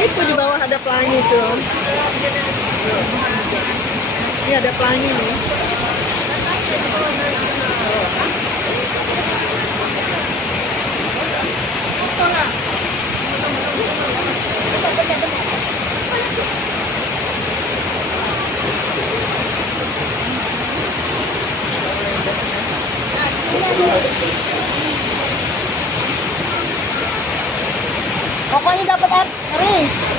Itu di bawah ada pelangi tuh. Ini ada pelangi nih. Pokoknya dapat air.